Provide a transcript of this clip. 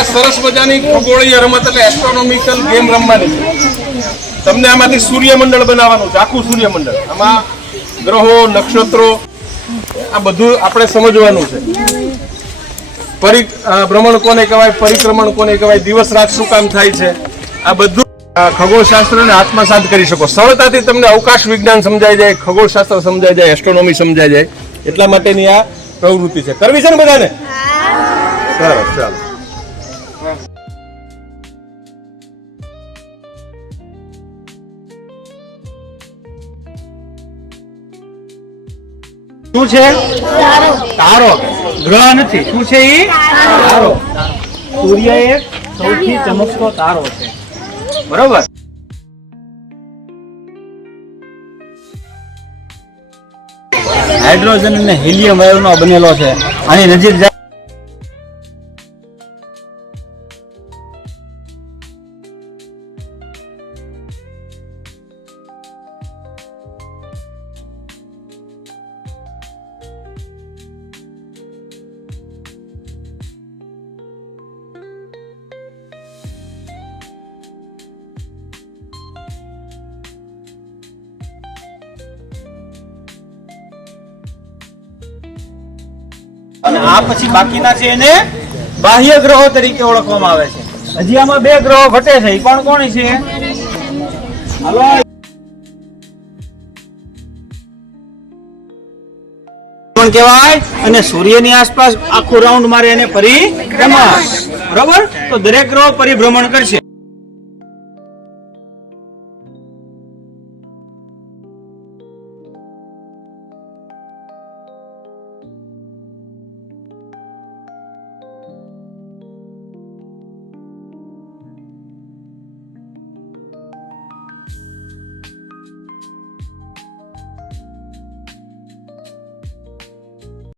આ સરસ મજાની ખગોળીય રમત એટલે એસ્ટ્રોનોમિકલ ગેમ રમવાની છે. તમને આમાંથી સૂર્યમંડળ બનાવવાનું છે, આખું સૂર્યમંડળ. આમાં ગ્રહો, નક્ષત્રો, આ બધું આપણે સમજવાનું છે. ભ્રમણ કોને કહેવાય, પરિક્રમણ કોને કહેવાય, દિવસ રાત શું કામ થાય છે, આ બધું ખગોળશાસ્ત્રને આત્મસાત કરી શકો. સરળતાથી તમને અવકાશ વિજ્ઞાન સમજાઈ જાય, ખગોળશાસ્ત્ર સમજાઈ જાય, એસ્ટ્રોનોમી સમજાઈ જાય. એટલા માટેની આ પ્રવૃત્તિ છે. કરવી છે ને બધાને? સરસ, ચાલો. શું છે? તારો. ગ્રહ નથી. શું છે ઈ? તારો. સૂર્ય એક સૌથી ચમકતો તારો છે, બરોબર? હાઇડ્રોજન અને હિલિયમ વાયુનો બનેલો છે. આની નજીક અને આ પછી બાકીના છે એને બાહ્ય ગ્રહો તરીકે ઓળખવામાં આવે છે. હજી આમાં બે ગ્રહો ઘટે છે. એ કોણ કોણ છે? હાલો, કોણ કહેવાય? અને સૂર્યની આસપાસ આખું રાઉન્ડ મારે એને પરિભ્રમણ. બરોબર? તો દરેક ગ્રહો પરિભ્રમણ કરશે.